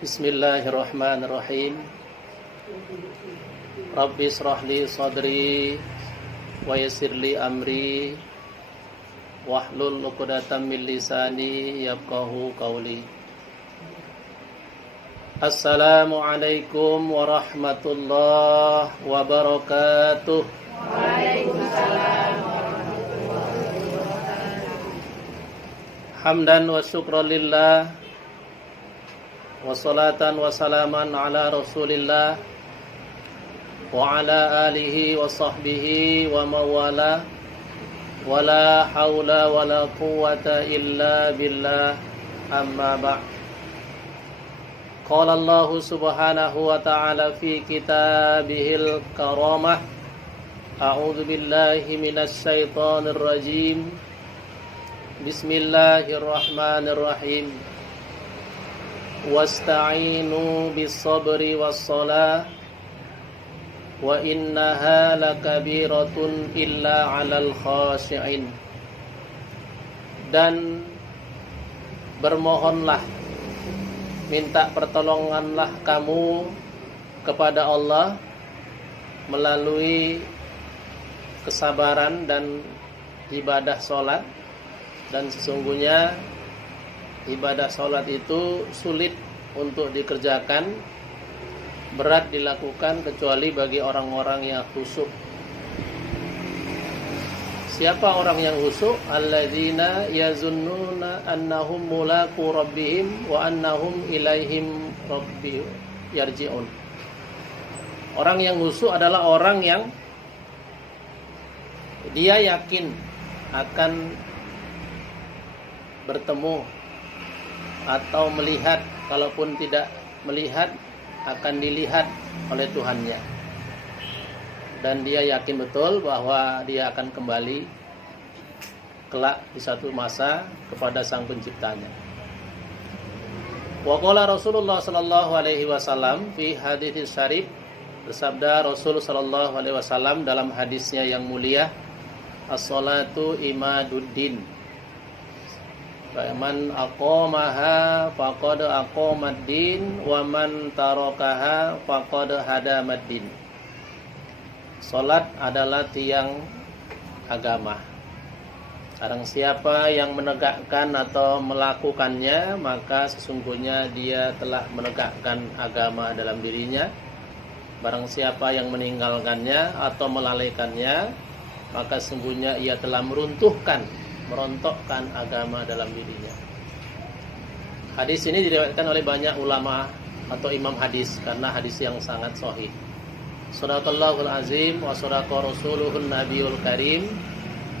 Bismillahirrahmanirrahim. Rabbi israh li sadri wa yassir li amri wahlul 'uqdatam min lisani yafqahu qawli. Assalamualaikum warahmatullahi wabarakatuh. Waalaikumsalam warahmatullahi wabarakatuh. Hamdan wa syukran lillah, wassalatan wassalaman ala rasulillah wa ala alihi wa sahbihi wa mawala, wala hawla wala quwwata illa billah, amma ba'd. Qala Allah subhanahu wa ta'ala fi kitabihil karamah, a'udzu billahi minasy syaithanir rajim. Bismillahirrahmanirrahim. Wasta'inu bis-sabri was-shalah wa innaha lakabiratun illa 'alal khashi'in. Dan bermohonlah, minta pertolonganlah kamu kepada Allah melalui kesabaran dan ibadah sholat. Dan sesungguhnya ibadah sholat itu sulit untuk dikerjakan, berat dilakukan kecuali bagi orang-orang yang khusyuk. Siapa orang yang khusyuk? Alladzina yazunnuna annahum mulaqu rabbihim wa annahum ilaihim rabbihim yarji'un. Orang yang khusyuk adalah orang yang dia yakin akan bertemu atau melihat, kalaupun tidak melihat akan dilihat oleh Tuhannya. Dan dia yakin betul bahwa dia akan kembali kelak di satu masa kepada Sang Penciptanya. Wa qala Rasulullah sallallahu alaihi wasallam fi hadits syarif, bersabda Rasul sallallahu alaihi wasallam dalam hadisnya yang mulia, as-salatu imaduddin. Man aqamaha faqad aqamad-din wa man tarakaha faqad hadamad-din. Salat adalah tiang agama. Barang siapa yang menegakkan atau melakukannya, maka sesungguhnya dia telah menegakkan agama dalam dirinya. Barang siapa yang meninggalkannya atau melalaikannya, maka sesungguhnya ia telah merontokkan agama dalam dirinya. Hadis ini diriwayatkan oleh banyak ulama atau imam hadis karena hadis yang sangat sahih. Shadaqallahul azim wa shadaqa rasuluhun nabiyul karim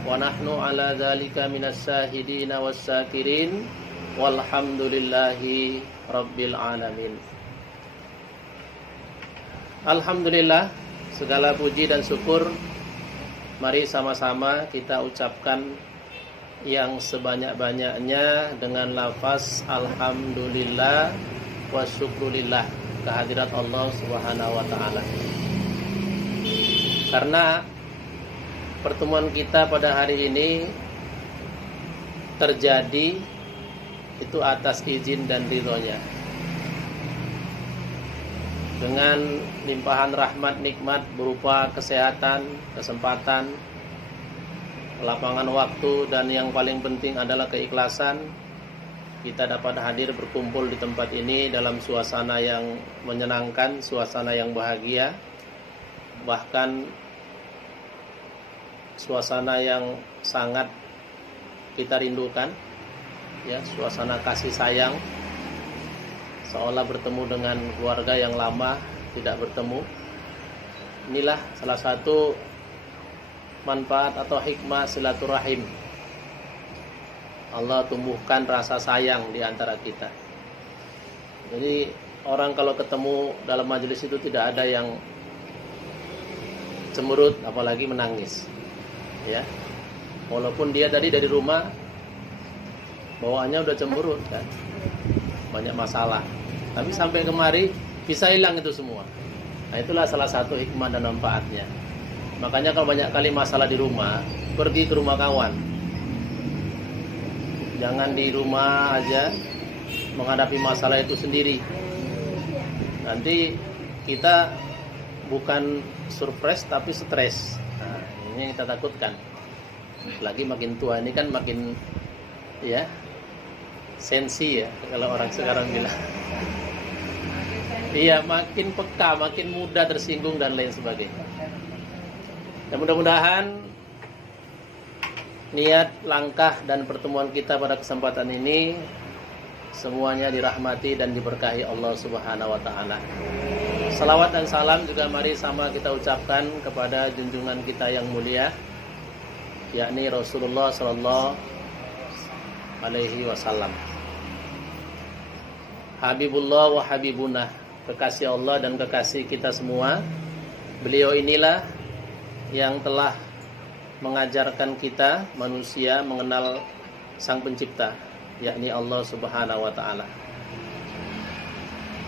wa nahnu ala dzalika minas syahidin wasyakirin walhamdulillahi rabbil alamin. Alhamdulillah, segala puji dan syukur mari sama-sama kita ucapkan yang sebanyak-banyaknya dengan lafaz alhamdulillah wa syukrulillah kehadirat Allah Subhanahu wa taala. Karena pertemuan kita pada hari ini terjadi itu atas izin dan ridhonya. Dengan limpahan rahmat nikmat berupa kesehatan, kesempatan, lapangan waktu, dan yang paling penting adalah keikhlasan, kita dapat hadir berkumpul di tempat ini dalam suasana yang menyenangkan, suasana yang bahagia, bahkan suasana yang sangat kita rindukan, ya, suasana kasih sayang, seolah bertemu dengan keluarga yang lama tidak bertemu. Inilah salah satu manfaat atau hikmah silaturahim. Allah tumbuhkan rasa sayang di antara kita. Jadi orang kalau ketemu dalam majelis itu tidak ada yang cemberut, apalagi menangis, ya. Walaupun dia tadi dari rumah bawaannya udah cemberut kan, banyak masalah, tapi sampai kemari bisa hilang itu semua. Nah, itulah salah satu hikmah dan manfaatnya. Makanya kalau banyak kali masalah di rumah, pergi ke rumah kawan. Jangan di rumah aja menghadapi masalah itu sendiri. nanti kita bukan surprise tapi stres. Nah, ini yang kita takutkan. Lagi makin tua ini kan makin ya sensi ya kalau orang sekarang bilang. Iya, makin peka, makin mudah tersinggung dan lain sebagainya. Dan mudah-mudahan niat, langkah dan pertemuan kita pada kesempatan ini semuanya dirahmati dan diberkahi Allah Subhanahu wa taala. Salawat dan salam juga mari sama kita ucapkan kepada junjungan kita yang mulia, yakni Rasulullah sallallahu alaihi wasallam. Habibullah wa habibunah, kekasih Allah dan kekasih kita semua. Beliau inilah yang telah mengajarkan kita manusia mengenal Sang Pencipta, yakni Allah Subhanahu wa taala.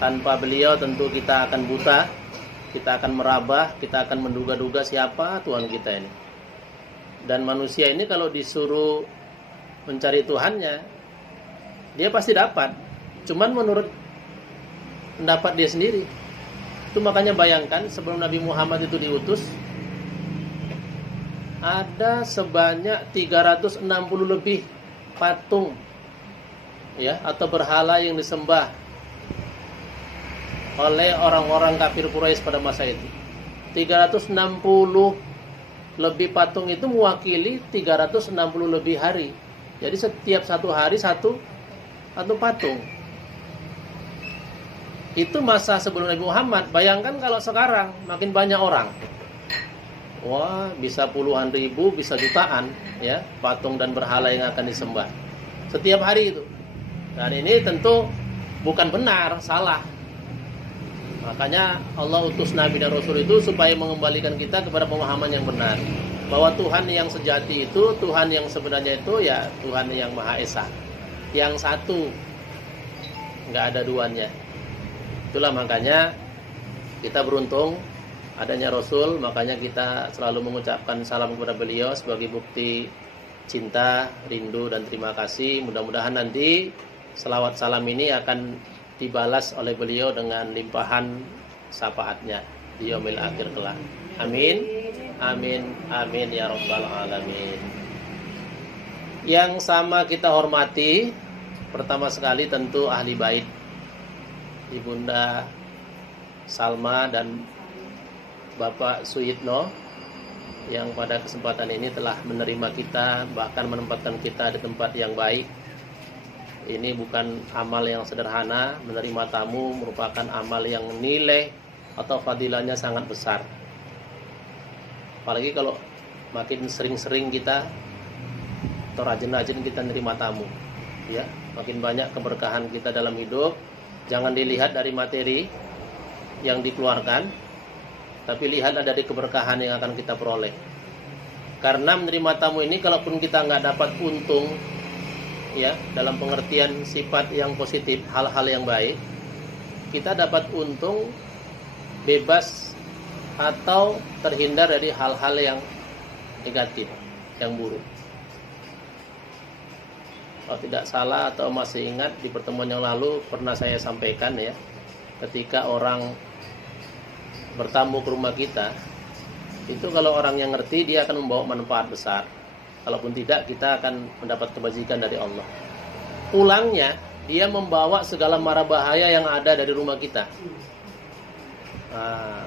Tanpa beliau tentu kita akan buta, kita akan merabah, kita akan menduga-duga siapa Tuhan kita ini. Dan manusia ini kalau disuruh mencari Tuhannya, dia pasti dapat. Cuman menurut pendapat dia sendiri. Itu makanya bayangkan sebelum Nabi Muhammad itu diutus, ada sebanyak 360 lebih patung ya atau berhala yang disembah oleh orang-orang kafir Quraisy pada masa itu. 360 lebih patung itu mewakili 360 lebih hari. Jadi setiap satu hari satu patung. Itu masa sebelum Nabi Muhammad. Bayangkan kalau sekarang makin banyak orang. Wah, bisa puluhan ribu, bisa jutaan ya patung dan berhala yang akan disembah setiap hari itu. Dan ini tentu bukan benar, salah. Makanya Allah utus Nabi dan Rasul itu supaya mengembalikan kita kepada pemahaman yang benar, bahwa Tuhan yang sejati itu, Tuhan yang sebenarnya itu ya Tuhan yang Maha Esa, yang satu, nggak ada duanya. Itulah makanya kita beruntung adanya Rasul, makanya kita selalu mengucapkan salam kepada beliau sebagai bukti cinta, rindu dan terima kasih. Mudah-mudahan nanti selawat salam ini akan dibalas oleh beliau dengan limpahan syafaatnya di yaumil akhir kelak. Amin. Amin. Amin ya rabbal alamin. Yang sama kita hormati pertama sekali tentu ahli bait, Ibunda Salma dan Bapak Suyitno yang pada kesempatan ini telah menerima kita, bahkan menempatkan kita di tempat yang baik. Ini bukan amal yang sederhana, menerima tamu merupakan amal yang nilai atau fadilahnya sangat besar. Apalagi kalau makin sering-sering kita atau rajin-rajin kita menerima tamu, ya, makin banyak keberkahan kita dalam hidup. Jangan dilihat dari materi yang dikeluarkan, tapi lihatlah dari keberkahan yang akan kita peroleh. Karena menerima tamu ini, kalaupun kita nggak dapat untung, ya, dalam pengertian sifat yang positif, hal-hal yang baik, kita dapat untung bebas atau terhindar dari hal-hal yang negatif, yang buruk. Kalau tidak salah atau masih ingat di pertemuan yang lalu pernah saya sampaikan ya, ketika orang bertamu ke rumah kita, itu kalau orang yang ngerti dia akan membawa manfaat besar. Kalaupun tidak, kita akan mendapat kebajikan dari Allah. Pulangnya, dia membawa segala mara bahaya yang ada dari rumah kita. Nah,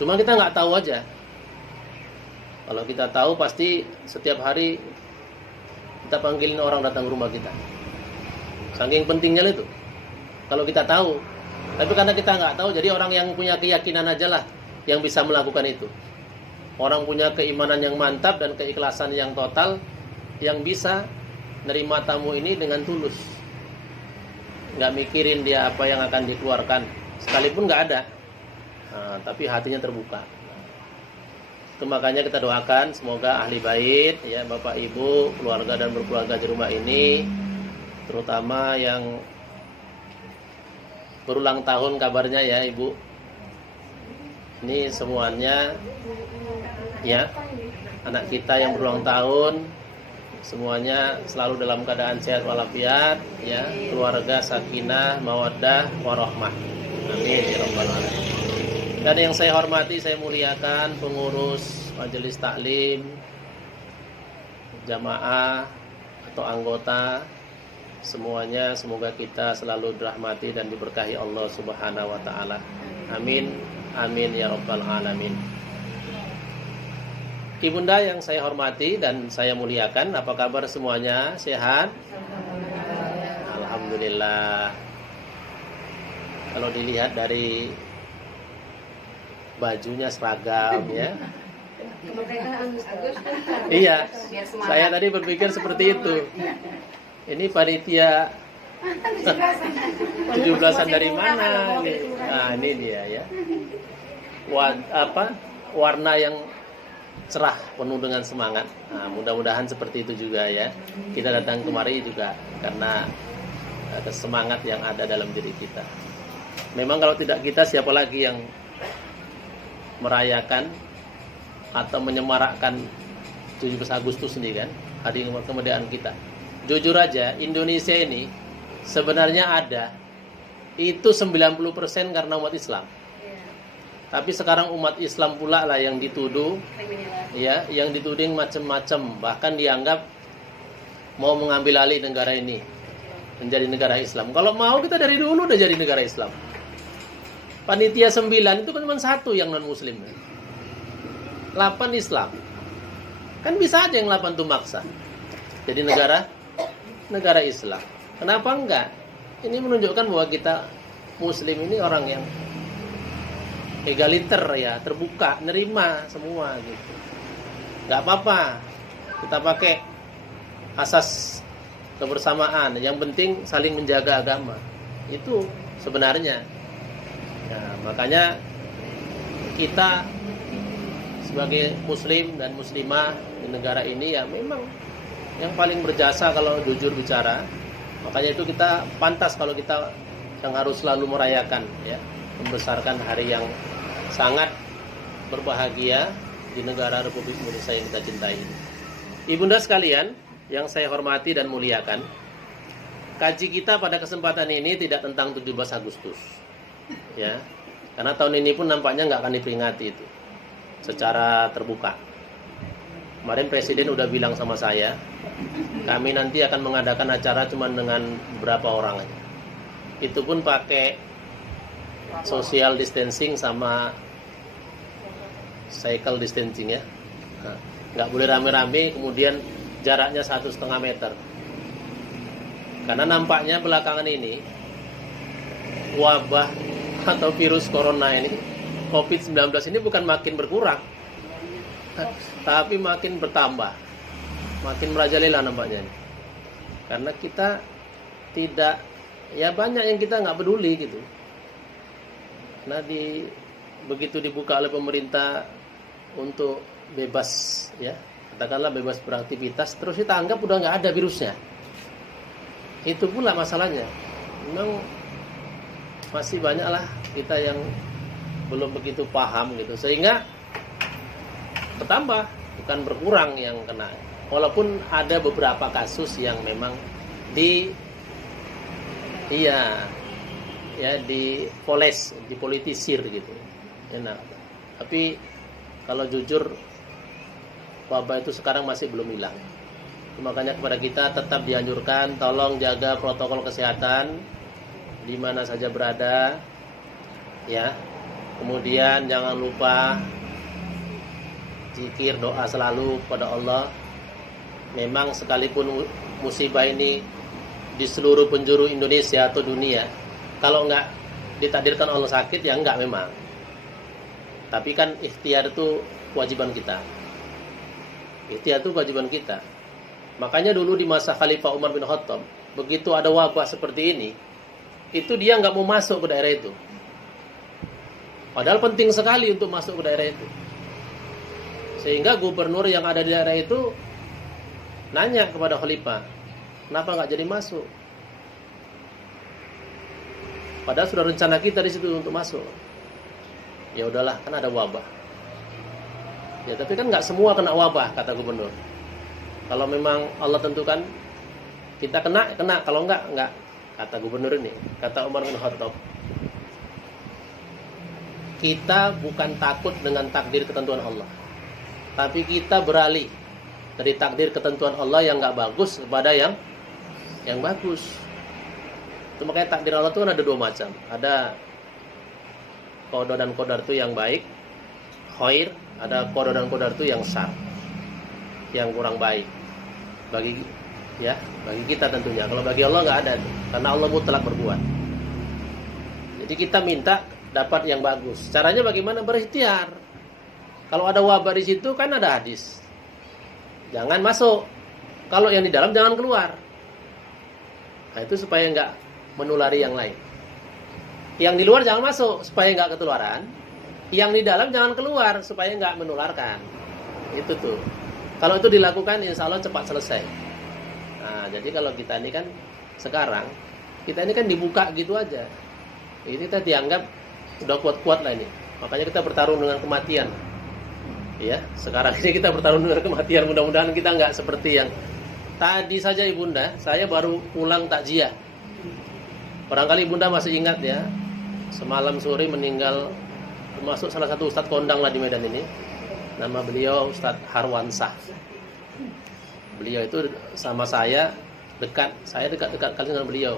cuma kita nggak tahu aja. Kalau kita tahu, pasti setiap hari kita panggilin orang datang ke rumah kita. Saking pentingnya itu. Kalau kita tahu. Tapi karena kita nggak tahu, jadi orang yang punya keyakinan aja lah yang bisa melakukan itu. Orang punya keimanan yang mantap dan keikhlasan yang total, yang bisa nerima tamu ini dengan tulus, nggak mikirin dia apa yang akan dikeluarkan, sekalipun nggak ada, tapi hatinya terbuka. Itu makanya kita doakan semoga ahli bait, ya, bapak ibu, keluarga dan berkeluarga di rumah ini, terutama yang berulang tahun kabarnya ya ibu, ini semuanya ya, anak kita yang berulang tahun semuanya selalu dalam keadaan sehat walafiat, ya, keluarga sakinah, mawaddah, warahmah. Amin ya rabbal alamin. Dan yang saya hormati, saya muliakan pengurus majelis taklim, jamaah atau anggota semuanya, semoga kita selalu dirahmati dan diberkahi Allah Subhanahu wa taala. Amin. Amin ya rabbal alamin. Ibunda yang saya hormati dan saya muliakan, apa kabar semuanya? Sehat? Alhamdulillah. Kalau dilihat dari bajunya seragam ya. Iya, saya tadi berpikir seperti itu. Ini panitia 17-an dari mana? Nah, ini dia ya. Warna yang cerah, penuh dengan semangat. Nah, mudah-mudahan seperti itu juga ya. Kita datang kemari juga karena ada semangat yang ada dalam diri kita. Memang kalau tidak kita, siapa lagi yang merayakan atau menyemarakkan 17 Agustus ini kan, hari kemerdekaan kita. Jujur aja, Indonesia ini sebenarnya ada itu 90% karena umat Islam. Tapi sekarang umat Islam pula lah yang dituduh, ya, yang dituding macam-macam, bahkan dianggap mau mengambil alih negara ini menjadi negara Islam. Kalau mau kita dari dulu udah jadi negara Islam. Panitia 9 itu kan cuma 1 yang non muslim. 8 Islam. Kan bisa aja yang 8 itu maksa. Jadi negara Islam. Kenapa enggak? Ini menunjukkan bahwa kita muslim ini orang yang egaliter ya, terbuka, nerima semua gitu. Enggak apa-apa. Kita pakai asas kebersamaan. Yang penting saling menjaga agama. Itu sebenarnya. Nah, makanya kita sebagai muslim dan muslimah di negara ini ya memang yang paling berjasa kalau jujur bicara. Makanya itu kita pantas kalau kita yang harus selalu merayakan ya, membesarkan hari yang sangat berbahagia di negara Republik Indonesia yang kita cintai ini. Ibunda sekalian yang saya hormati dan muliakan, kaji kita pada kesempatan ini tidak tentang 17 Agustus. Ya, karena tahun ini pun nampaknya nggak akan diperingati itu secara terbuka. Kemarin Presiden udah bilang sama saya, kami nanti akan mengadakan acara cuma dengan beberapa orang aja. Itu pun pakai social distancing sama cycle distancing ya. Nah, nggak boleh rame-rame, kemudian jaraknya 1,5 meter. Karena nampaknya belakangan ini wabah atau virus corona ini, COVID-19 ini bukan makin berkurang, tapi makin bertambah, makin merajalela nampaknya. Karena kita tidak, ya banyak yang kita nggak peduli gitu. Nah begitu dibuka oleh pemerintah untuk bebas, ya katakanlah bebas beraktivitas, terus kita anggap udah nggak ada virusnya. Itu pula masalahnya. Memang masih banyaklah kita yang belum begitu paham gitu, sehingga bertambah bukan berkurang yang kena. Walaupun ada beberapa kasus yang memang dipolitisir gitu. Enak. Tapi kalau jujur wabah itu sekarang masih belum hilang. Makanya kepada kita tetap dianjurkan tolong jaga protokol kesehatan di mana saja berada, ya. Kemudian jangan lupa zikir, doa selalu kepada Allah. Memang sekalipun musibah ini di seluruh penjuru Indonesia atau dunia, kalau enggak ditakdirkan Allah sakit ya enggak memang. Tapi kan ikhtiar itu kewajiban kita. Ikhtiar itu kewajiban kita. Makanya dulu di masa Khalifah Umar bin Khattab, begitu ada wabah seperti ini, itu dia nggak mau masuk ke daerah itu. Padahal penting sekali untuk masuk ke daerah itu. Sehingga gubernur yang ada di daerah itu nanya kepada Khalifah, kenapa nggak jadi masuk? Padahal sudah rencana kita di situ untuk masuk. Ya udahlah, kan ada wabah. Ya tapi kan nggak semua kena wabah, kata gubernur. Kalau memang Allah tentukan kita kena. Kalau enggak, kata gubernur ini, kata Umar bin Khattab. kita bukan takut dengan takdir ketentuan Allah, tapi kita beralih dari takdir ketentuan Allah yang nggak bagus kepada yang bagus. Itu makanya takdir Allah itu kan ada dua macam. Ada qada dan qadar itu yang baik, khair. Ada qada dan qadar itu yang syar, yang kurang baik. Bagi kita tentunya. Kalau bagi Allah nggak ada, karena Allah mutlak berbuat. Jadi kita minta dapat yang bagus. Caranya bagaimana? Berikhtiar. Kalau ada wabah di situ kan ada hadis, jangan masuk. Kalau yang di dalam jangan keluar. Nah, itu supaya nggak menulari yang lain. Yang di luar jangan masuk supaya nggak ketularan. Yang di dalam jangan keluar supaya nggak menularkan. Itu tuh. Kalau itu dilakukan, insya Allah cepat selesai. Nah, jadi kalau kita ini kan sekarang kita ini kan dibuka gitu aja. Jadi kita dianggap udah kuat-kuat lah ini. Makanya kita bertarung dengan kematian. Ya, sekarang ini kita bertarung dengan kematian. Mudah-mudahan kita nggak seperti yang tadi saja Ibunda. Saya baru pulang takziah. Barangkali Ibunda masih ingat ya. Semalam sore meninggal, termasuk salah satu ustadz kondang lah di Medan ini. Nama beliau Ustadz Harwansah. Beliau itu sama saya dekat. Saya dekat-dekat kali dengan beliau.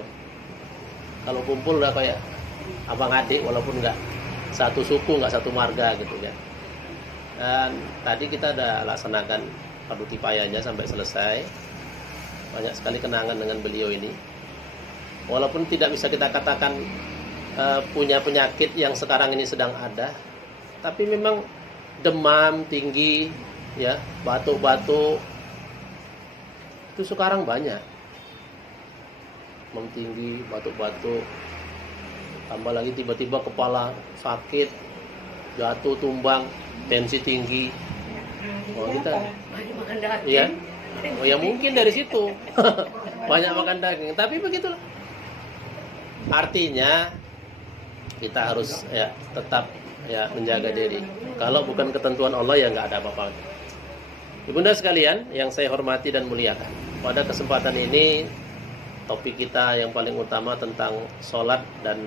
Kalau kumpul udah kayak abang adik, walaupun nggak satu suku, nggak satu marga gitu kan. Dan tadi kita udah laksanakan fardu kifayahnya sampai selesai. Banyak sekali kenangan dengan beliau ini. Walaupun tidak bisa kita katakan punya penyakit yang sekarang ini sedang ada, tapi memang demam tinggi, ya, batuk-batuk itu sekarang banyak. Demam tinggi, batuk-batuk, tambah lagi tiba-tiba kepala sakit, jatuh tumbang, tensi tinggi. Oh kita, iya, oh ya mungkin dari situ banyak makan daging. Tapi begitulah. Artinya kita harus ya tetap ya menjaga diri. Kalau bukan ketentuan Allah ya nggak ada apa-apa. Ibunda sekalian yang saya hormati dan muliakan, pada kesempatan ini topik kita yang paling utama tentang sholat dan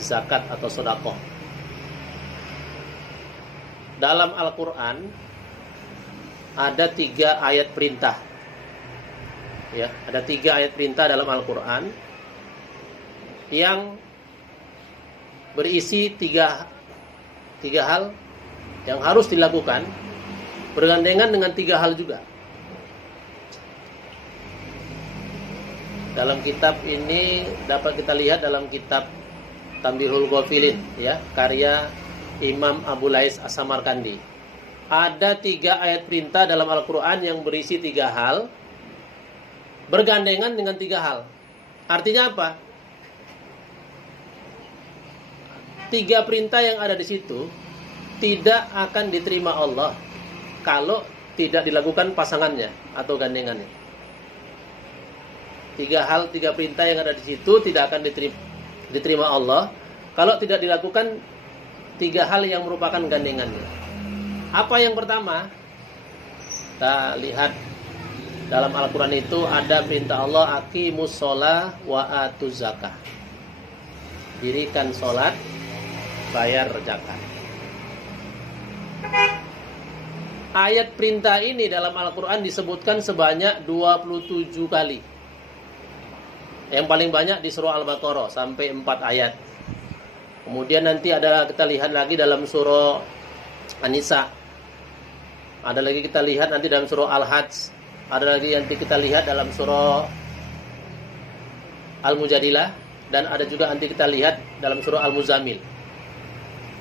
zakat atau sedekah. Dalam Al-Quran ada 3 ayat perintah. Ya, ada 3 ayat perintah dalam Al-Quran yang berisi tiga hal yang harus dilakukan, bergandengan dengan 3 hal juga. Dalam kitab ini dapat kita lihat dalam kitab Tambihul Ghafilin, ya, karya Imam Abu Lais As-Samarkandi. Ada 3 ayat perintah dalam Al-Quran yang berisi 3 hal, bergandengan dengan 3 hal. Artinya apa? 3 perintah yang ada di situ tidak akan diterima Allah kalau tidak dilakukan pasangannya atau gandengannya. 3 hal, 3 perintah yang ada di situ tidak akan diterima Allah kalau tidak dilakukan 3 hal yang merupakan gandengannya. Apa yang pertama? Kita lihat dalam Al-Quran itu ada perintah Allah, aqimus sholah wa atuz zakah. Dirikan sholat, bayar zakat. Ayat perintah ini dalam Al-Quran disebutkan sebanyak 27 kali. Yang paling banyak di surah Al-Baqarah sampai 4 ayat. Kemudian nanti ada kita lihat lagi dalam surah An-Nisa. Ada lagi kita lihat nanti dalam surah Al-Hajj. Ada lagi nanti kita lihat dalam surah Al-Mujadilah. Dan ada juga nanti kita lihat dalam surah Al-Muzammil.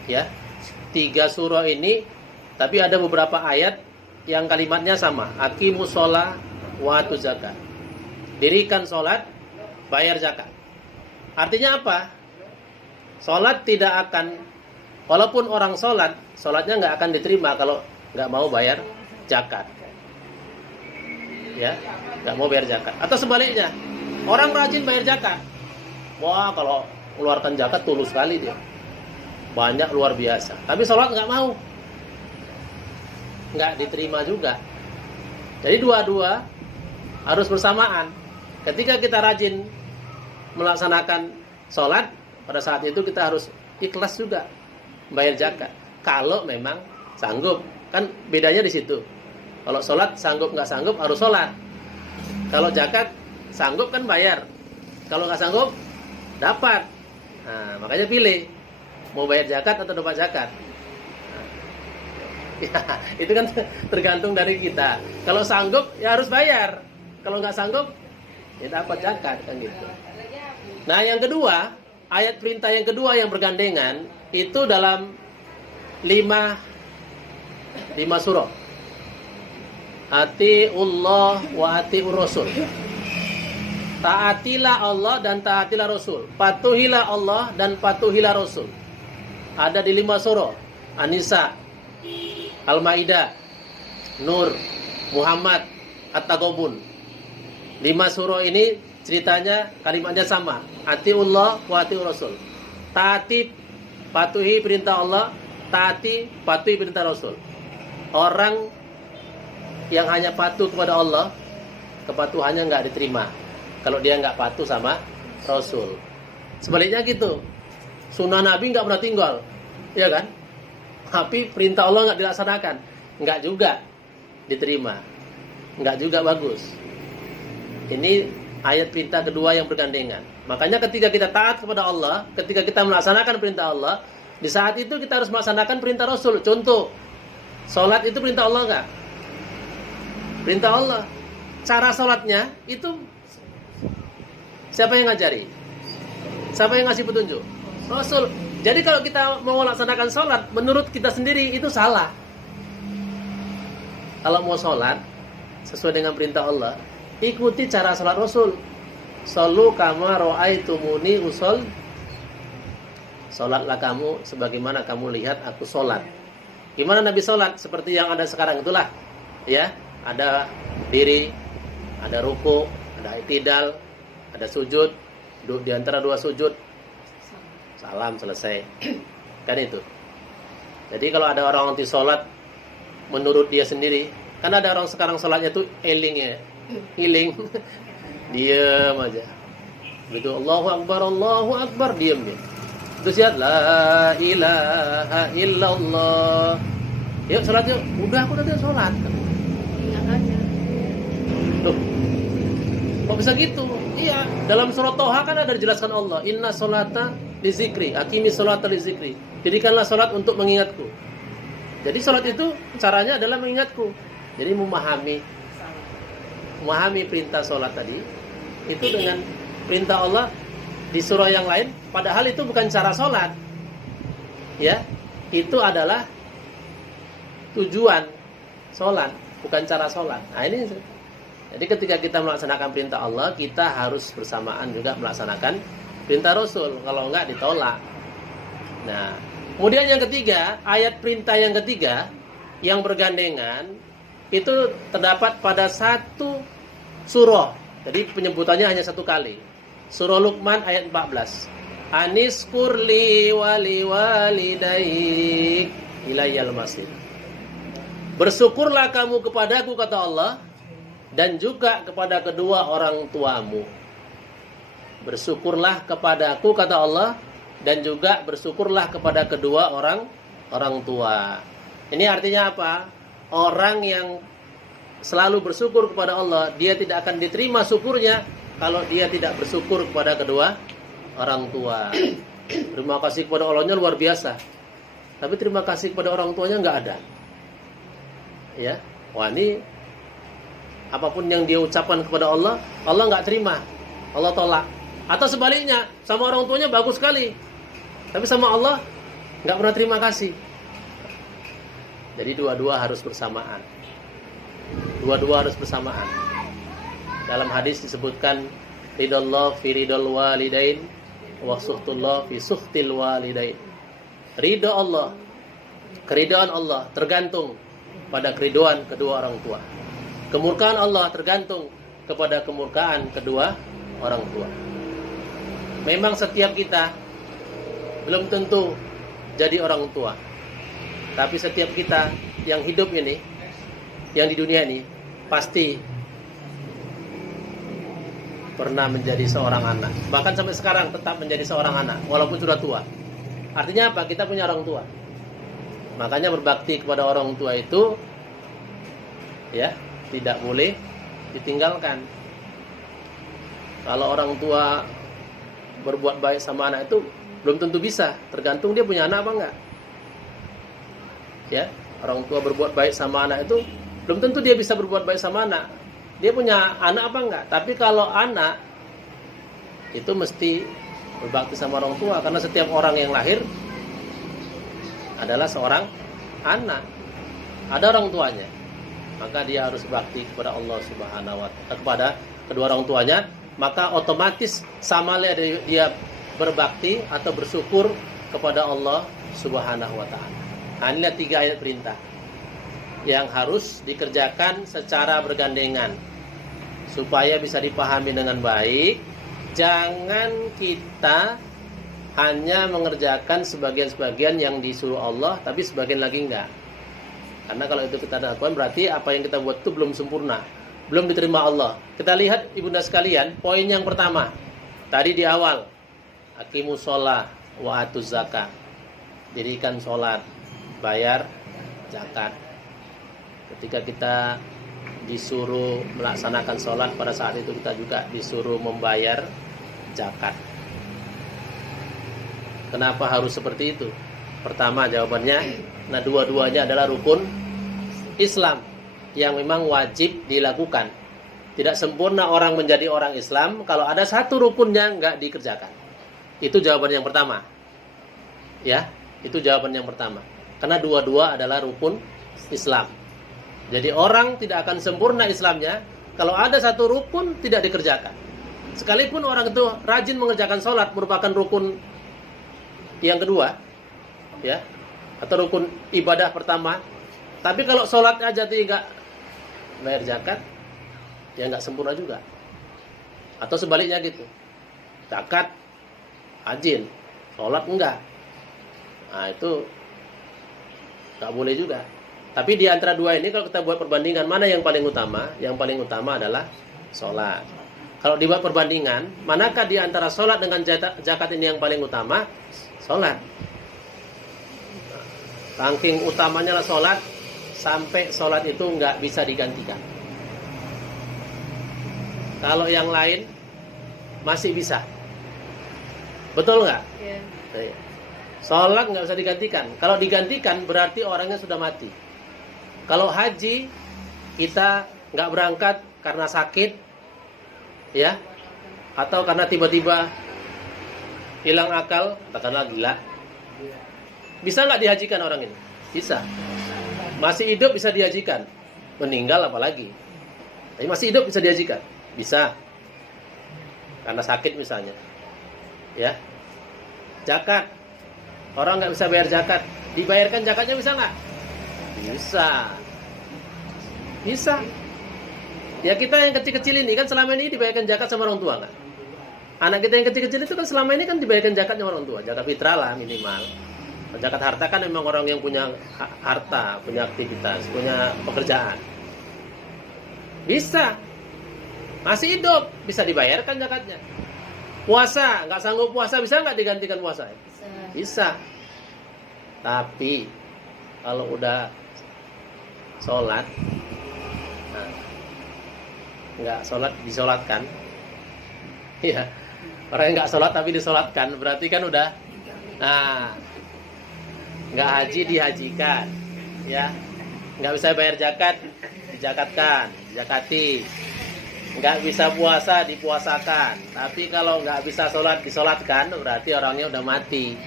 Ya, 3 surah ini, tapi ada beberapa ayat yang kalimatnya sama. Aqimus sholah wa atuz zakah. Dirikan sholat, bayar zakat. Artinya apa? Sholat tidak akan, walaupun orang sholat, sholatnya nggak akan diterima kalau nggak mau bayar zakat. Ya, nggak mau bayar zakat. Atau sebaliknya, orang rajin bayar zakat. Wah, kalau keluarkan zakat tulus sekali dia. Banyak luar biasa. Tapi sholat nggak mau, nggak diterima juga. Jadi dua-dua harus bersamaan. Ketika kita rajin melaksanakan sholat, pada saat itu kita harus ikhlas juga bayar zakat. Kalau memang sanggup, kan bedanya di situ. Kalau sholat sanggup nggak sanggup harus sholat. Kalau zakat sanggup kan bayar. Kalau nggak sanggup dapat. Nah, makanya pilih mau bayar zakat atau dapat zakat. Nah, ya, itu kan tergantung dari kita. Kalau sanggup ya harus bayar. Kalau nggak sanggup ya dapat zakat kan gitu. Nah, yang kedua, ayat perintah yang kedua yang bergandengan itu dalam 5 surah. Atiullah wa atiur rasul. Taatilah Allah dan taatilah Rasul. Patuhilah Allah dan patuhilah Rasul. Ada di 5 surah. An-Nisa, Al-Maidah, Nur, Muhammad, At-Taghabun. 5 surah ini ceritanya kalimatnya sama. Atiullah wa atiur Rasul. Taati, patuhi perintah Allah, taati, patuhi perintah Rasul. Orang yang hanya patuh kepada Allah, kepatuhannya nggak diterima kalau dia nggak patuh sama Rasul. Sebaliknya gitu, sunnah Nabi nggak pernah tinggal, ya kan? Tapi perintah Allah nggak dilaksanakan, nggak juga diterima, nggak juga bagus. Ini ayat perintah kedua yang bergandengan. Makanya ketika kita taat kepada Allah, ketika kita melaksanakan perintah Allah, di saat itu kita harus melaksanakan perintah Rasul. Contoh, sholat itu perintah Allah nggak? Perintah Allah. Cara sholatnya itu siapa yang ngajari? Siapa yang ngasih petunjuk? Rasul. Jadi kalau kita mau melaksanakan sholat menurut kita sendiri itu salah. Kalau mau sholat sesuai dengan perintah Allah, ikuti cara sholat Rasul. Shollu kama ra'aitumuni ushol. Sholatlah kamu sebagaimana kamu lihat aku sholat. Gimana Nabi sholat? Seperti yang ada sekarang itulah, ya. Ada diri, ada ruku, ada i'tidal, ada sujud, duduk di antara 2 sujud, salam, selesai. Kan itu. Jadi kalau ada orang anti sholat menurut dia sendiri, kan ada orang sekarang sholatnya tuh eling ya, healing, diam aja. Begitu Allahu Akbar, diam ya. Terus ya la ilaha illallah. Yuk sholat yuk. Udah aku udah sholat. Loh, kok bisa gitu? Iya, dalam surat Toha kan ada dijelaskan Allah, inna sholata li zikri, akimi sholata li zikri. Jadikanlah sholat untuk mengingatku. Jadi sholat itu caranya adalah mengingatku. Jadi memahami perintah sholat tadi itu dengan perintah Allah di surah yang lain, padahal itu bukan cara sholat. Ya, itu adalah tujuan sholat, bukan cara sholat. Nah ini, jadi ketika kita melaksanakan perintah Allah, kita harus bersamaan juga melaksanakan perintah Rasul. Kalau enggak ditolak. Nah, kemudian yang ketiga, ayat perintah yang ketiga yang bergandengan itu terdapat pada 1 surah. Jadi penyebutannya hanya 1 kali. Surah Luqman ayat 14. Aniskur li wali walidaik ilayyal masir. Bersyukurlah kamu kepadaku, kata Allah, dan juga kepada kedua orang tuamu. Bersyukurlah kepadaku, kata Allah, dan juga bersyukurlah kepada kedua orang tua. Ini artinya apa? Orang yang selalu bersyukur kepada Allah, dia tidak akan diterima syukurnya kalau dia tidak bersyukur kepada kedua orang tua. Terima kasih kepada Allahnya luar biasa, tapi terima kasih kepada orang tuanya nggak ada. Ya, wah ini apapun yang dia ucapkan kepada Allah, Allah nggak terima, Allah tolak. Atau sebaliknya, sama orang tuanya bagus sekali, tapi sama Allah nggak pernah terima kasih. Jadi dua-dua harus bersamaan. Dua-dua harus bersamaan. Dalam hadis disebutkan ridallah fi ridal walidain wa suhtullah fi suhtil walidain. Ridha Allah, keridhaan Allah tergantung pada keridhaan kedua orang tua. Kemurkaan Allah tergantung kepada kemurkaan kedua orang tua. Memang setiap kita belum tentu jadi orang tua, tapi setiap kita yang hidup ini, yang di dunia ini, pasti pernah menjadi seorang anak. Bahkan sampai sekarang tetap menjadi seorang anak, walaupun sudah tua. Artinya apa? Kita punya orang tua. Makanya berbakti kepada orang tua itu ya tidak boleh ditinggalkan. Kalau orang tua berbuat baik sama anak itu belum tentu bisa, tergantung dia punya anak apa enggak. Ya, orang tua berbuat baik sama anak itu belum tentu dia bisa berbuat baik sama anak. Dia punya anak apa enggak? Tapi kalau anak itu mesti berbakti sama orang tua, karena setiap orang yang lahir adalah seorang anak. Ada orang tuanya, maka dia harus berbakti kepada Allah Subhanahu wa Ta'ala, kepada kedua orang tuanya, maka otomatis sama dia berbakti atau bersyukur kepada Allah Subhanahu wa Ta'ala. Nah, inilah 3 ayat perintah yang harus dikerjakan secara bergandengan supaya bisa dipahami dengan baik. Jangan kita hanya mengerjakan sebagian-sebagian yang disuruh Allah, tapi sebagian lagi enggak. Karena kalau itu kita lakukan, berarti apa yang kita buat itu belum sempurna, belum diterima Allah. Kita lihat ibunda sekalian, poin yang pertama tadi di awal, aqimus sholah wa atuz zakat, dirikan sholat, bayar zakat. Ketika kita disuruh melaksanakan sholat, pada saat itu kita juga disuruh membayar zakat. Kenapa harus seperti itu? Pertama jawabannya, nah dua-duanya adalah rukun Islam yang memang wajib dilakukan. Tidak sempurna orang menjadi orang Islam kalau ada satu rukunnya nggak dikerjakan. Itu jawaban yang pertama. Ya, itu jawaban yang pertama. Karena dua-dua adalah rukun Islam. Jadi orang tidak akan sempurna Islamnya kalau ada satu rukun tidak dikerjakan. Sekalipun orang itu rajin mengerjakan sholat, merupakan rukun yang kedua, ya, atau rukun ibadah pertama. Tapi kalau sholat aja tidak bayar zakat, ya nggak sempurna juga. Atau sebaliknya gitu, zakat rajin, sholat enggak. Nah itu nggak boleh juga. Tapi di antara dua ini kalau kita buat perbandingan, mana yang paling utama? Yang paling utama adalah sholat. Kalau dibuat perbandingan, manakah di antara sholat dengan zakat ini yang paling utama? Sholat. Ranking utamanya adalah sholat, sampai sholat itu nggak bisa digantikan. Kalau yang lain masih bisa. Betul nggak? Iya. Sholat nggak bisa digantikan. Kalau digantikan berarti orangnya sudah mati. Kalau haji, kita nggak berangkat karena sakit, ya, atau karena tiba-tiba hilang akal, katakanlah gila. Bisa nggak dihajikan orang ini? Bisa. Masih hidup bisa dihajikan. Meninggal apalagi. Tapi masih hidup bisa dihajikan. Bisa. Karena sakit misalnya. Ya. Zakat. Orang nggak bisa bayar zakat. Dibayarkan zakatnya bisa nggak? Bisa. Bisa. Ya kita yang kecil-kecil ini kan selama ini dibayarkan zakat sama orang tua nggak? Anak kita yang kecil-kecil itu kan selama ini kan dibayarkan zakat sama orang tua. Zakat fitrah lah minimal. Zakat harta kan memang orang yang punya harta, punya aktivitas, punya pekerjaan. Bisa. Masih hidup, bisa dibayarkan zakatnya. Puasa, nggak sanggup puasa, bisa nggak digantikan puasa? Bisa. Tapi kalau udah sholat, nah, nggak sholat disolatkan, ya. Orang yang nggak sholat tapi disolatkan, berarti kan udah, nah, nggak haji dihajikan, ya. Nggak bisa bayar zakat, dijakatkan, zakati. Nggak bisa puasa, dipuasakan. Tapi kalau nggak bisa sholat, disolatkan, berarti orangnya udah mati.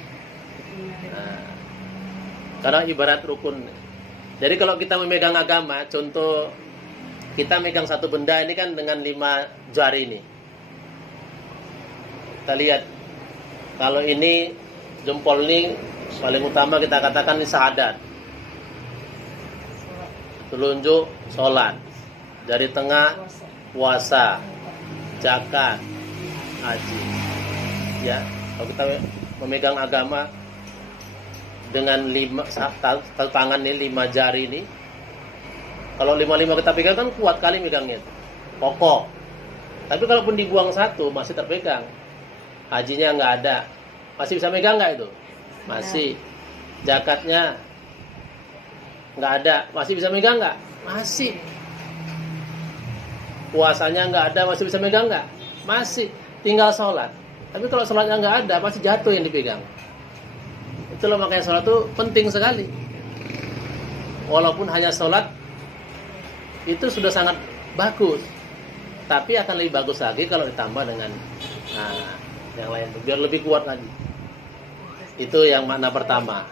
Nah, karena ibarat rukun. Jadi kalau kita memegang agama, contoh kita megang satu benda ini kan dengan 5 jari ini. Kita lihat, kalau ini jempol ini paling utama kita katakan ini syahadat. Telunjuk sholat, jari tengah puasa, zakat, haji. Ya, kalau kita memegang agama dengan 5 tangan ini, 5 jari ini, kalau 5 kita pegang kan kuat kali megangnya, kokoh. Tapi kalaupun dibuang satu masih terpegang, hajinya nggak ada, masih bisa megang nggak itu? Masih. Zakatnya nggak ada, masih bisa megang nggak? Masih. Puasanya nggak ada, masih bisa megang nggak? Masih. Tinggal sholat. Tapi kalau sholatnya nggak ada, pasti jatuh yang dipegang. Itulah makanya sholat itu penting sekali. Walaupun hanya sholat itu sudah sangat bagus, tapi akan lebih bagus lagi kalau ditambah dengan yang lain, biar lebih kuat lagi. Itu yang makna pertama.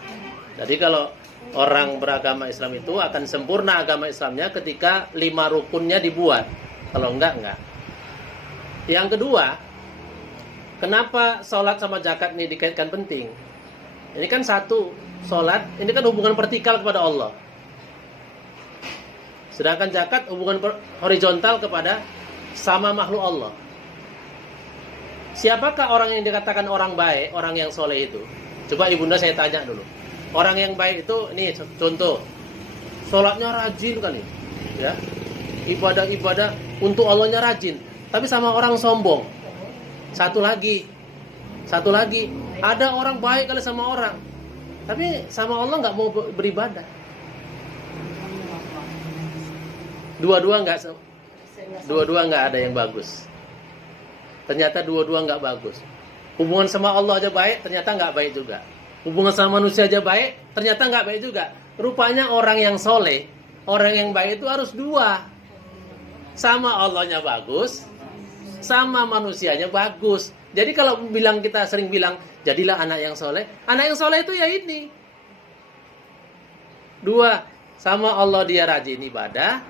Jadi kalau orang beragama Islam itu akan sempurna agama Islamnya ketika 5 rukunnya dibuat. Kalau enggak. Yang kedua, kenapa sholat sama zakat ini dikaitkan penting? Ini kan satu, sholat ini kan hubungan vertikal kepada Allah. Sedangkan zakat hubungan horizontal kepada sama makhluk Allah. Siapakah orang yang dikatakan orang baik, orang yang soleh itu? Coba ibunda saya tanya dulu. Orang yang baik itu, ini contoh, sholatnya rajin kali, ya, ibadah untuk Allahnya rajin, tapi sama orang sombong. Satu lagi, ada orang baik kali sama orang, tapi sama Allah nggak mau beribadah. Dua-dua nggak ada yang bagus. Ternyata dua-dua nggak bagus. Hubungan sama Allah aja baik, ternyata nggak baik juga. Hubungan sama manusia aja baik, ternyata nggak baik juga. Rupanya orang yang soleh, orang yang baik itu harus dua. Sama Allahnya bagus, sama manusianya bagus. Jadi kalau kita sering bilang, jadilah anak yang soleh. Anak yang soleh itu ya ini. Dua, sama Allah dia rajin ibadah,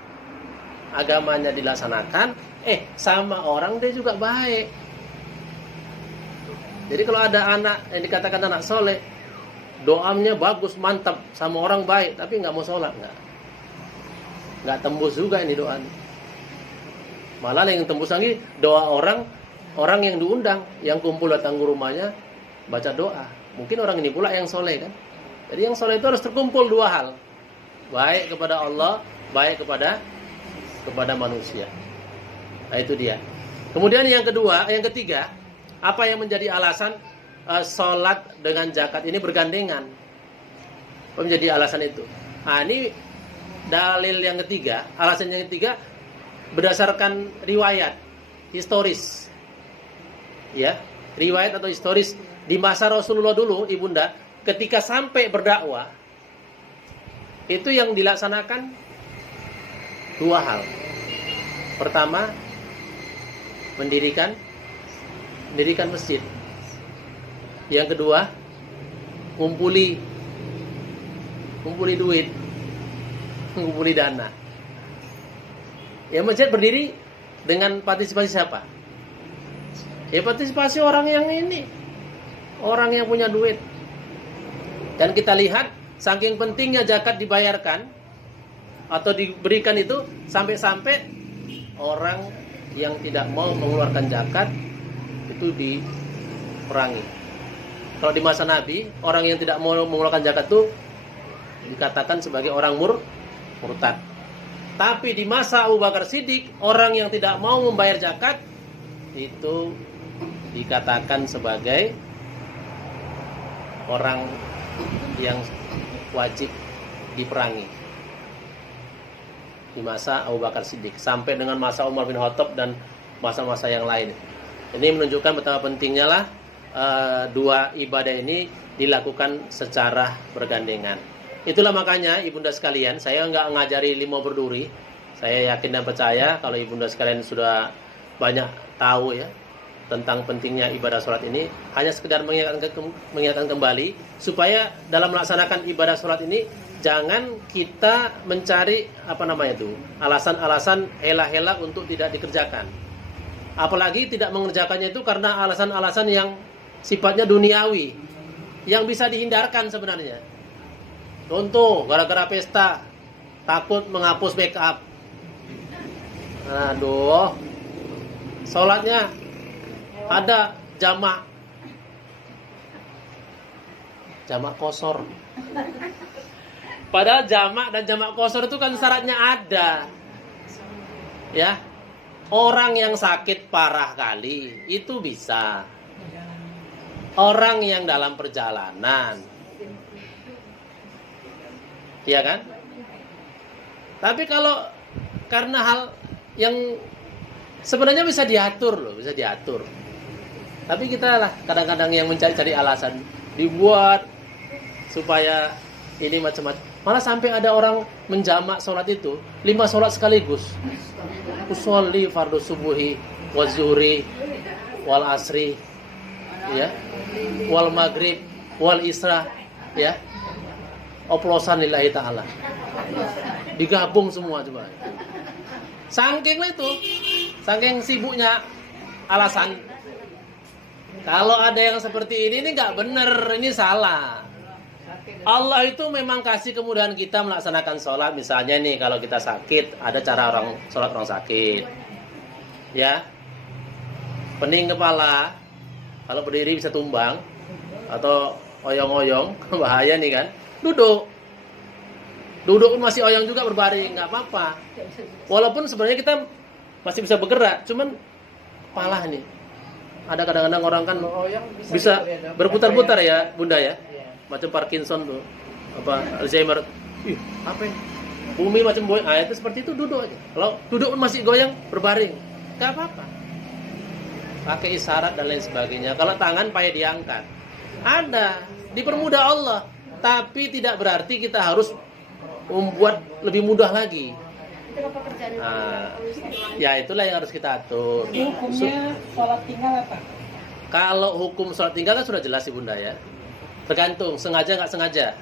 agamanya dilaksanakan, sama orang dia juga baik. Jadi kalau ada anak yang dikatakan anak soleh, doanya bagus, mantap, sama orang baik, tapi nggak mau sholat, nggak tembus juga ini doanya. Malah yang tembus lagi doa orang yang diundang, yang kumpul datang ke rumahnya baca doa. Mungkin orang ini pula yang soleh kan. Jadi yang soleh itu harus terkumpul dua hal, baik kepada Allah, baik kepada manusia. Nah, itu dia. Kemudian yang ketiga, apa yang menjadi alasan sholat dengan zakat ini bergandengan? Apa menjadi alasan itu? Nah, ini dalil yang ketiga, alasan yang ketiga berdasarkan riwayat historis. Ya, riwayat atau historis di masa Rasulullah dulu, ibunda, ketika sampai berdakwah, itu yang dilaksanakan dua hal. Pertama, mendirikan masjid. Yang kedua, ngumpuli duit, ngumpuli dana. Ya, masjid berdiri dengan partisipasi siapa? Ya, partisipasi orang yang ini, orang yang punya duit. Dan kita lihat saking pentingnya zakat dibayarkan atau diberikan itu, sampai-sampai orang yang tidak mau mengeluarkan zakat itu diperangi. Kalau di masa Nabi, orang yang tidak mau mengeluarkan zakat itu dikatakan sebagai orang murtad. Tapi di masa Abu Bakar Siddiq, orang yang tidak mau membayar zakat itu dikatakan sebagai orang yang wajib diperangi. Di masa Abu Bakar Siddiq sampai dengan masa Umar bin Khattab dan masa-masa yang lain. Ini menunjukkan betapa pentingnya dua ibadah ini dilakukan secara bergandengan. Itulah makanya ibunda sekalian, saya nggak ngajari limo berduri. Saya yakin dan percaya kalau ibunda sekalian sudah banyak tahu ya tentang pentingnya ibadah sholat ini. Hanya sekedar mengingatkan kembali supaya dalam melaksanakan ibadah sholat ini jangan kita mencari alasan-alasan hela-hela untuk tidak dikerjakan. Apalagi tidak mengerjakannya itu karena alasan-alasan yang sifatnya duniawi, yang bisa dihindarkan sebenarnya. Contoh, gara-gara pesta takut menghapus backup. Aduh, sholatnya ada jamak kosor. Padahal jamak dan jamak kosor itu kan syaratnya ada. Ya. Orang yang sakit parah kali itu bisa. Orang yang dalam perjalanan. Iya kan? Tapi kalau karena hal yang sebenarnya bisa diatur loh, bisa diatur. Tapi kita lah kadang-kadang yang mencari-cari alasan, dibuat supaya ini macam-macam. Malah sampai ada orang menjamak sholat itu 5 sholat sekaligus. Usolli fardu subuhi wal zuhri wal asri, ya, wal maghrib wal isra, ya, oplosan lillahi ta'ala, digabung semua coba. Saking itu, saking sibuknya alasan. Kalau ada yang seperti ini nggak bener, ini salah. Allah itu memang kasih kemudahan kita melaksanakan sholat. Misalnya nih, kalau kita sakit, ada cara orang sholat orang sakit, ya, pening kepala, kalau berdiri bisa tumbang atau oyong-oyong, bahaya nih kan. Duduk pun masih oyong juga, berbaring, nggak apa-apa. Walaupun sebenarnya kita masih bisa bergerak, cuman kepala nih. Ada kadang-kadang orang kan bisa berputar-putar ya, Bunda ya. Macam Parkinson tuh, apa Alzheimer. Apa ini? Bumi macam goyang. Itu seperti itu, duduk aja. Kalau duduk pun masih goyang, berbaring, nggak apa-apa. Pakai isyarat dan lain sebagainya. Kalau tangan payah diangkat. Ada, dipermudah Allah. Tapi tidak berarti kita harus membuat lebih mudah lagi. Ya itulah yang harus kita atur. Hukumnya sholat tinggal apa? Kalau hukum sholat tinggal kan sudah jelas sih Bunda ya. Tergantung sengaja nggak sengaja.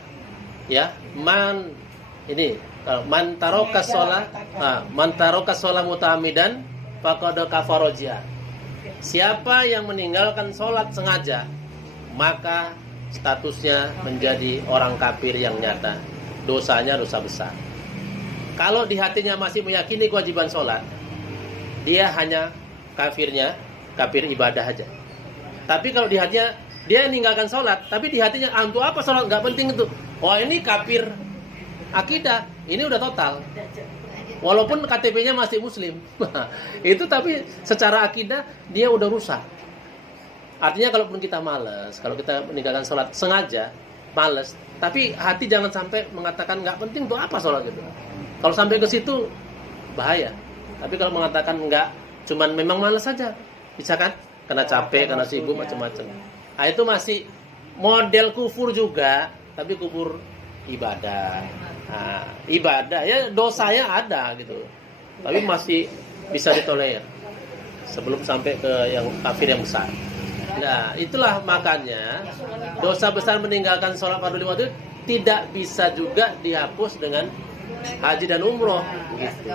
Ya, man taroka sholat, man taroka sholat muta'ammidan faqad kafara jihad. Siapa yang meninggalkan sholat sengaja, maka statusnya menjadi orang kafir yang nyata. Dosanya dosa besar. Kalau di hatinya masih meyakini kewajiban sholat, dia hanya kafir ibadah aja. Tapi kalau di hatinya dia meninggalkan sholat, tapi di hatinya untuk apa sholat, nggak penting itu. Oh ini kafir akidah, ini udah total. Walaupun KTP-nya masih muslim, itu tapi secara akidah dia udah rusak. Artinya kalaupun kita malas, kalau kita meninggalkan sholat sengaja, malas, tapi hati jangan sampai mengatakan nggak penting untuk apa sholat gitu. Kalau sampai ke situ bahaya. Tapi kalau mengatakan nggak, cuman memang malas saja, bisa kan? Karena capek, karena sibuk macam-macam. Nah, itu masih model kufur juga, tapi kufur ibadah. Nah, ibadah ya dosanya ada gitu, tapi masih bisa ditolerir sebelum sampai ke yang kafir yang besar. Nah, itulah makanya dosa besar meninggalkan sholat fardu lima waktu tidak bisa juga dihapus dengan haji dan umroh. Gitu.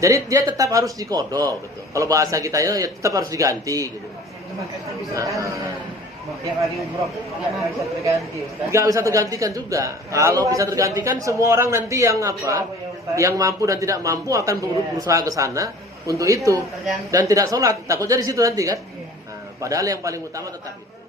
Jadi dia tetap harus dikodok gitu. Kalau bahasa kita ya tetap harus diganti gitu. Yang hari umroh nggak bisa terganti. Nggak bisa tergantikan juga. Kalau bisa tergantikan, semua orang nanti yang yang mampu dan tidak mampu akan berusaha ke sana untuk itu dan tidak sholat. Takut jadi situ nanti kan. Nah, padahal yang paling utama tetap itu.